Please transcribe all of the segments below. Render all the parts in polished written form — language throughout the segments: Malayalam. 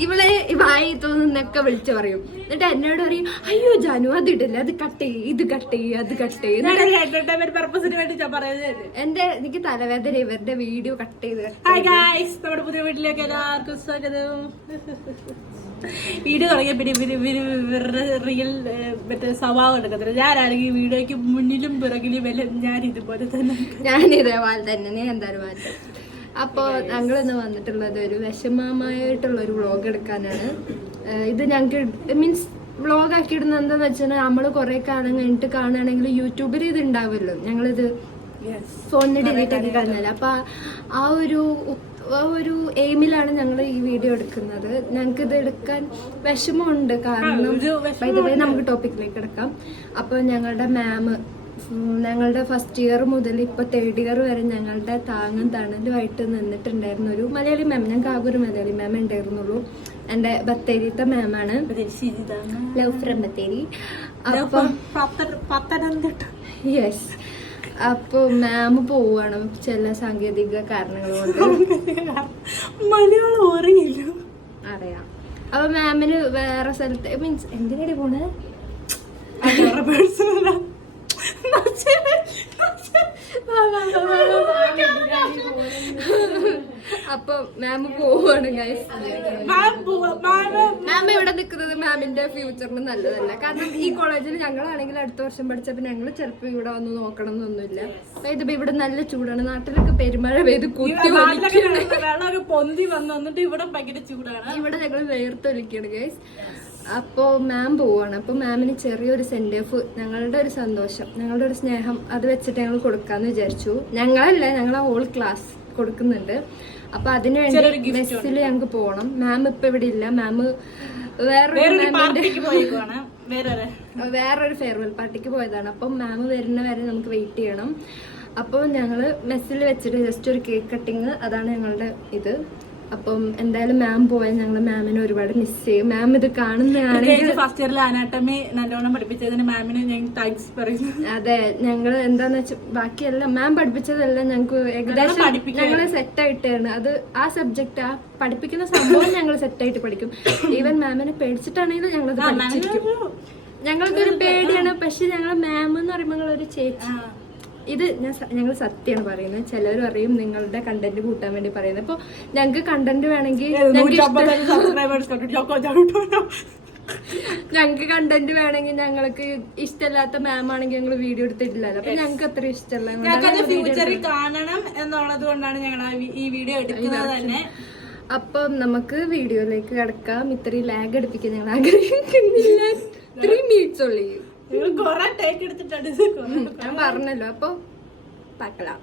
ഇവളെ വായി തോന്നുന്നൊക്കെ വിളിച്ചു പറയും. എന്നിട്ട് എന്നോട് പറയും, അയ്യോ ജാനു അത് ഇടില്ല, അത് കട്ട് ചെയ്യ്, ഇത് കട്ട് ചെയ്യ്, അത് കട്ട് ചെയ്യ്. എനിക്ക് തലവേദന ഇവരുടെ വീഡിയോ കട്ട് ചെയ്ത്. നമ്മുടെ പുതിയ വീട്ടിലേക്ക് എല്ലാവർക്കും സ്വാഗതം. വീഡിയോ തുടങ്ങിയ പിന്നെ ഇവരുടെ റിയൽ മറ്റേ സ്വഭാവം എടുക്കത്തില്ല. ഞാനാണെങ്കിൽ വീഡിയോയ്ക്ക് മുന്നിലും പിറകിലും എല്ലാം ഞാൻ ഇതേപോലെ തന്നെ നീ എന്തായാലും മാറ്റം. അപ്പോൾ ഞങ്ങളിന്ന് വന്നിട്ടുള്ളത് ഒരു വിഷമമായിട്ടുള്ള ഒരു വ്ളോഗ് എടുക്കാനാണ്. ഇത് ഞങ്ങൾക്ക് മീൻസ് വ്ളോഗ് ആക്കിയിടുന്നത് എന്താന്ന് വെച്ചാൽ നമ്മൾ കുറെ കാലം കഴിഞ്ഞിട്ട് കാണുകയാണെങ്കിൽ യൂട്യൂബിൽ ഇത് ഉണ്ടാവുമല്ലോ, ഞങ്ങളിത് ഫോണിന് ഡിലീറ്റ് ആക്കി കളഞ്ഞാൽ. അപ്പൊ ആ ഒരു എയിമിലാണ് ഞങ്ങൾ ഈ വീഡിയോ എടുക്കുന്നത്. ഞങ്ങൾക്ക് ഇത് എടുക്കാൻ വിഷമമുണ്ട്, കാരണം നമുക്ക് ടോപ്പിക്കിലേക്ക് എടുക്കാം. അപ്പൊ ഞങ്ങളുടെ ഞങ്ങളുടെ ഫസ്റ്റ് ഇയർ മുതൽ ഇപ്പൊ 3rd ഇയർ വരെ ഞങ്ങളുടെ താങ്ങും തണലുമായിട്ട് നിന്നിട്ടുണ്ടായിരുന്ന ഒരു മലയാളി മാം. ഞങ്ങൾക്ക് ആകെ ഒരു മലയാളി മാം ഉണ്ടായിരുന്നുള്ളൂ. എന്റെ ബത്തേരിത്തെ മാമാണ്, ലവ് ഫ്രം ബത്തേരി. യെസ്. അപ്പൊ മാം പോവാണ് ചില സാങ്കേതിക കാരണങ്ങൾ കൊണ്ട്. മലയാളം അറിയാം. അപ്പൊ മാമിന് വേറെ സ്ഥലത്ത് മീൻസ് എന്തിനാടി പോണേ, അപ്പൊ മാം പോവാണ് ഗൈസ്. മാം ഇവിടെ നിൽക്കുന്നത് മാമിന്റെ ഫ്യൂച്ചറിന് നല്ലതല്ല. കാരണം ഈ കോളേജിൽ ഞങ്ങളാണെങ്കിൽ അടുത്ത വർഷം പഠിച്ചപ്പോ ഞങ്ങൾ ചിലപ്പോ ഇവിടെ വന്ന് നോക്കണം എന്നൊന്നുമില്ല. ഇതിപ്പോ ഇവിടെ നല്ല ചൂടാണ്, നാട്ടിലൊക്കെ പെരുമഴ പെയ്ത് വെള്ളമൊക്കെ പൊന്തി വന്നിട്ട് ഇവിടെ ഭയങ്കര ചൂടാണ്. ഇവിടെ ഞങ്ങൾ വേർത്തൊലിക്കാണ് ഗൈസ്. അപ്പോ മാം പോവാണ്. അപ്പൊ മാമിന് ചെറിയൊരു സെൻഡ് ഓഫ്, ഞങ്ങളുടെ ഒരു സന്തോഷം, ഞങ്ങളുടെ ഒരു സ്നേഹം അത് വെച്ചിട്ട് ഞങ്ങൾ കൊടുക്കാന്ന് വിചാരിച്ചു. ഞങ്ങളല്ല, ഞങ്ങൾ ഹോൾ ക്ലാസ് കൊടുക്കുന്നുണ്ട്. അപ്പൊ അതിനുവേണ്ടി മെസ്സിൽ ഞങ്ങൾക്ക് പോകണം. മാം ഇപ്പൊ ഇവിടെ ഇല്ല. മാം വേറൊരു ഫെയർവെൽ പാർട്ടിക്ക് പോയതാണ്. അപ്പം മാം വരുന്ന വരെ നമുക്ക് വെയിറ്റ് ചെയ്യണം. അപ്പോൾ ഞങ്ങള് മെസ്സിൽ വെച്ചിട്ട് ജസ്റ്റ് ഒരു കേക്ക് കട്ടിങ്, അതാണ് ഞങ്ങളുടെ ഇത്. അപ്പം എന്തായാലും മാം പോയാൽ ഞങ്ങൾ മാമിനെ ഒരുപാട് മിസ് ചെയ്യും. മാം ഇത് കാണുന്നതാണെങ്കിൽ ഫസ്റ്റ് ഇയറിൽ അനാട്ടമി നല്ലോണം പഠിപ്പിച്ചതിന് മാമിന് ഞാൻ താങ്ക്സ് പറയുന്നു. അതെ, ഞങ്ങൾ എന്താന്ന് വെച്ചാൽ ബാക്കിയെല്ലാം മാം പഠിപ്പിച്ചതെല്ലാം ഞങ്ങൾക്ക് ഏകദേശം ഞങ്ങള് സെറ്റായിട്ടാണ്. അത് ആ സബ്ജക്ട്, ആ പഠിപ്പിക്കുന്ന സംഭവം ഞങ്ങൾ സെറ്റായിട്ട് പഠിക്കും. ഈവൻ മാമിനെ പേടിച്ചിട്ടാണെങ്കിലും ഞങ്ങളത് പഠിച്ചിരിക്കും. ഞങ്ങൾക്കൊരു പേടിയാണ്. പക്ഷെ ഞങ്ങളെ മാം എന്ന് പറയുമ്പോൾ ഒരു ചേച്ചി, ഇത് ഞങ്ങൾ സത്യമാണ് പറയുന്നത്. ചിലർ പറയും നിങ്ങളുടെ കണ്ടന്റ് കൂട്ടാൻ വേണ്ടി പറയുന്നത്. അപ്പൊ ഞങ്ങൾക്ക് കണ്ടന്റ് വേണമെങ്കിൽ ഞങ്ങൾക്ക് ഇഷ്ടമില്ലാത്ത മാം ആണെങ്കിൽ ഞങ്ങൾ വീഡിയോ എടുത്തിട്ടില്ലല്ലോ. അപ്പൊ ഞങ്ങൾക്ക് അത്ര ഇഷ്ടമല്ല, ഫ്യൂച്ചറിൽ കാണണം എന്നുള്ളത് കൊണ്ടാണ് ഞങ്ങൾ ഈ വീഡിയോ എടുക്കുന്നത് തന്നെ. അപ്പം നമുക്ക് വീഡിയോയിലേക്ക് കിടക്കാം. ഇത്രയും ലാഗ് അടുപ്പിക്കാൻ ഞങ്ങൾ ആഗ്രഹിക്കുന്നില്ല. 3 minutes ഉള്ളൂ. ഞാൻ പറഞ്ഞല്ലോ. അപ്പൊ പാക്കലാം.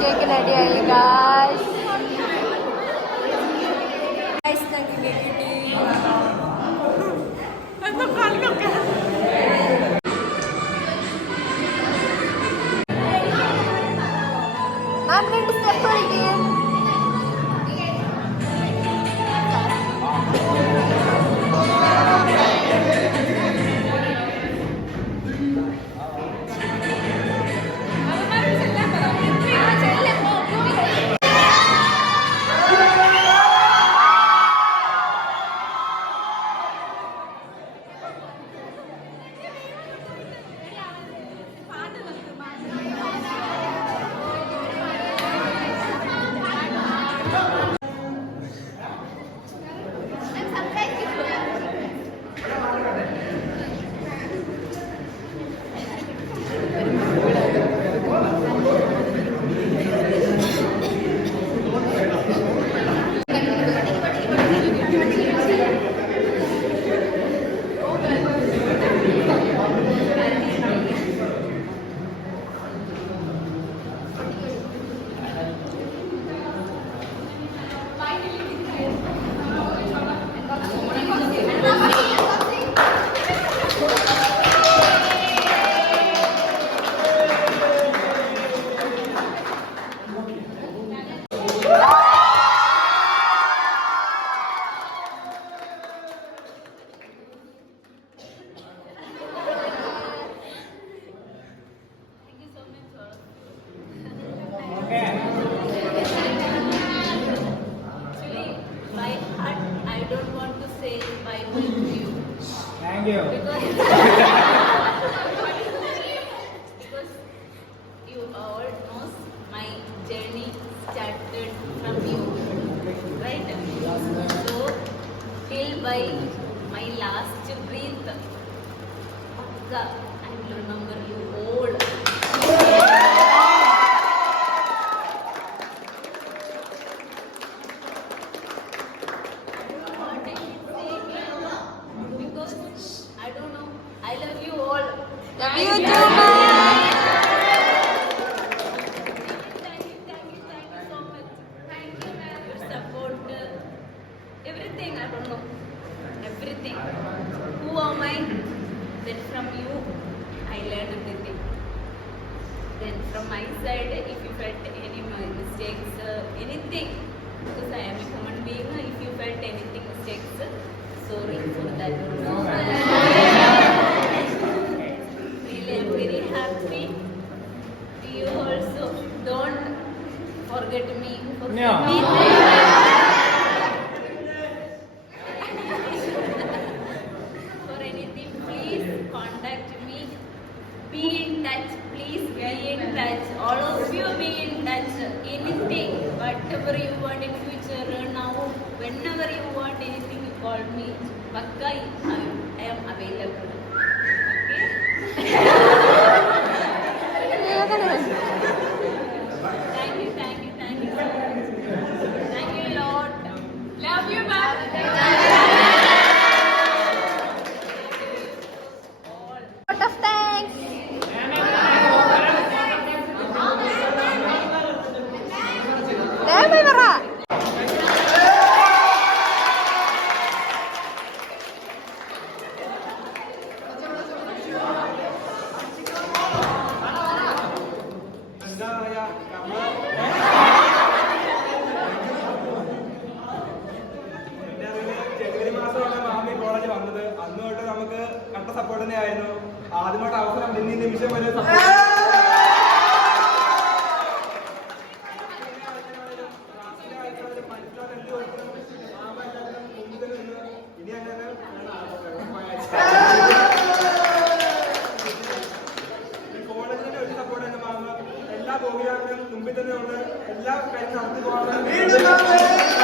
കേക്ക് റെഡിയായി ഗായ്സ്. സ്റ്റെപ്പ് കളിക്കുക. My last breath, I will remember you all. Because I don't know, I love you all. Love you too, man. Thank you so much. Thank you, ma'am. Your support, everything, I don't know. Everything. Who am I? Then from you, I learned everything. Then from my side, if you felt any mistakes, anything, because I am a human being, if you felt anything mistakes, sorry for that. Really, I'm very happy. You also don't forget me. For anything, please contact me. Be in touch, please be in touch. All of you be in touch. Anything, whatever you want in future, now, whenever you want anything, you call me. Pakka, I am available. Okay? Thank you. Thank you, Lord. Love you, ma'am. Lot of thanks. ആദ്യമായിട്ട് അവസരം ഇന്ന് ഈ നിമിഷം വരെ ഇനി അങ്ങനെ കോളേജിന്റെ ഒരു സപ്പോർട്ട് തന്നെ മാമ എല്ലാ പ്രോഗ്രാമിനും മുമ്പിൽ തന്നെ ഉണ്ട് എല്ലാ കാര്യം നടത്തി പോകാൻ